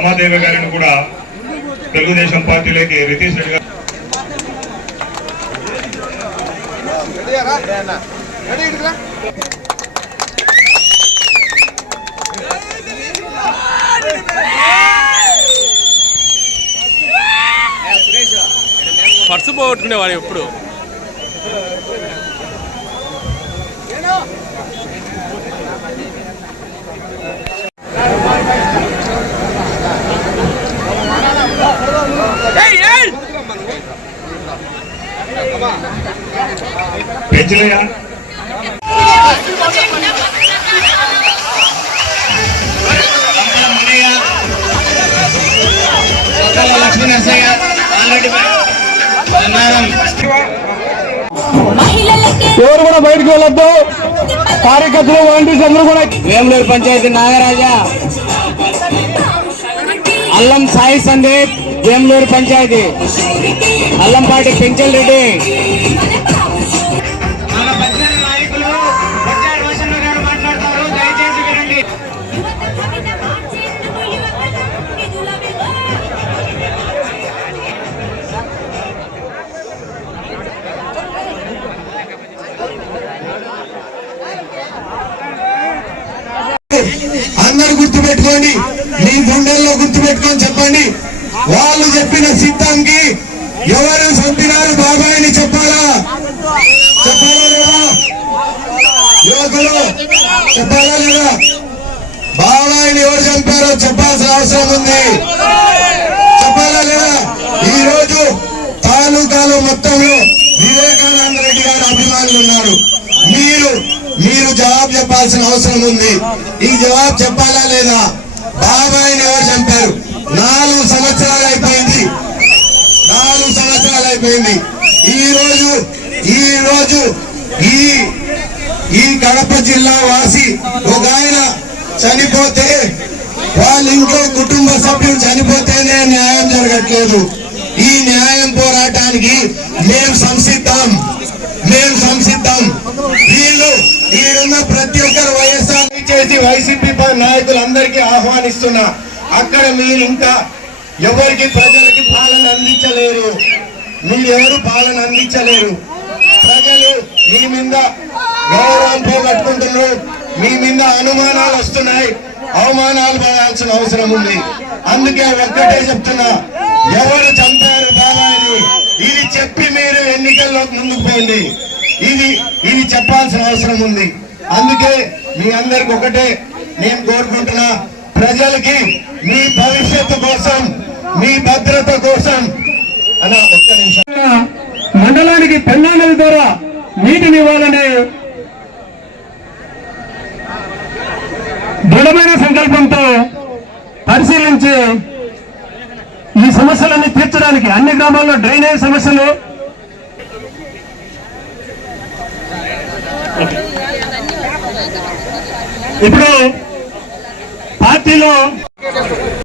రమాదేవి గారిని కూడా తెలుగుదేశం పార్టీలోకి రితీష్ రెడ్డి గారు పర్సు పోగొట్టుకునేవాడు ఎప్పుడు. పెంచలేయా లక్ష్మీ నరసయ్య ఎవరు కూడా బయటకు వెళ్ళొద్దు. కార్యకర్తలు వాలంటీర్స్ అందరూ కూడా. వేములూరు పంచాయతీ నాగరాజా, అల్లం సాయి సందీప్, వేములూరు పంచాయతీ, అల్లంపాటి పెంచల్ రెడ్డి. అందరు గుర్తుపెట్టుకోండి, మీ గుండెల్లో గుర్తుపెట్టుకొని చెప్పండి. వాళ్ళు చెప్పిన సిద్ధంకి ఎవరు చంపినారు బాబాయిని చెప్పాలా లేదా? యువకులు చెప్పాలా లేదా? బాబాయిని ఎవరు చంపారో చెప్పాల్సిన అవసరం ఉంది. చెప్పాలా లేదా? ఈ రోజు తాలూకాలో మొత్తంలో వివేకానంద రెడ్డి గారి అభిమానులు ఉన్నారు. మీరు జవాబు చెప్పాల్సిన అవసరం ఉంది. ఈ జవాబు చెప్పాలా లేదా? బాబాయిని ఎవరు చంపారు? 4 సంవత్సరాలు అయిపోయింది. 4 సంవత్సరాలు అయిపోయింది. ఈ రోజు ఈ కడప జిల్లా వాసి ఒక ఆయన చనిపోతే, వాళ్ళ ఇంట్లో కుటుంబ సభ్యులు చనిపోతేనే న్యాయం జరగట్లేదు. ఈ న్యాయం పోరాటానికి మేము సంసిద్ధం. ఈడున్న ప్రతి ఒక్కరు వైఎస్ఆర్ చేసి వైసీపీ నాయకులందరికీ ఆహ్వానిస్తున్నా. అక్కడ మీరు ఇంకా ఎవరికి ప్రజలకి పాలన అందించలేరు. మీరెవరు పాలన అందించలేరు. ప్రజలు మీ మీద గౌరవం పోగొట్టుకుంటున్నారు. మీ మీద అనుమానాలు వస్తున్నాయి. అవమానాలు పడాల్సిన అవసరం ఉంది. అందుకే ఒక్కటే చెప్తున్నా, ఎవరు చంపారు బాబాయిని ఇది చెప్పి మీరు ఎన్నికల్లో ముందుకు పోండి. ఇది చెప్పాల్సిన అవసరం ఉంది. అందుకే మీ అందరికి ఒకటే నేను కోరుకుంటున్నా, ప్రజలకి మీ భవిష్యత్తు కోసం, మీ భద్రత కోసం అన్న ఒక్క నిమిషం. మండలానికి పెన్నా నది ద్వారా నీటిని ఇవ్వాలనే దృఢమైన సంకల్పంతో పరిశీలించి ఈ సమస్యలన్నీ తీర్చడానికి అన్ని గ్రామాల్లో డ్రైనేజ్ సమస్యలు, ఇప్పుడు పార్టీలో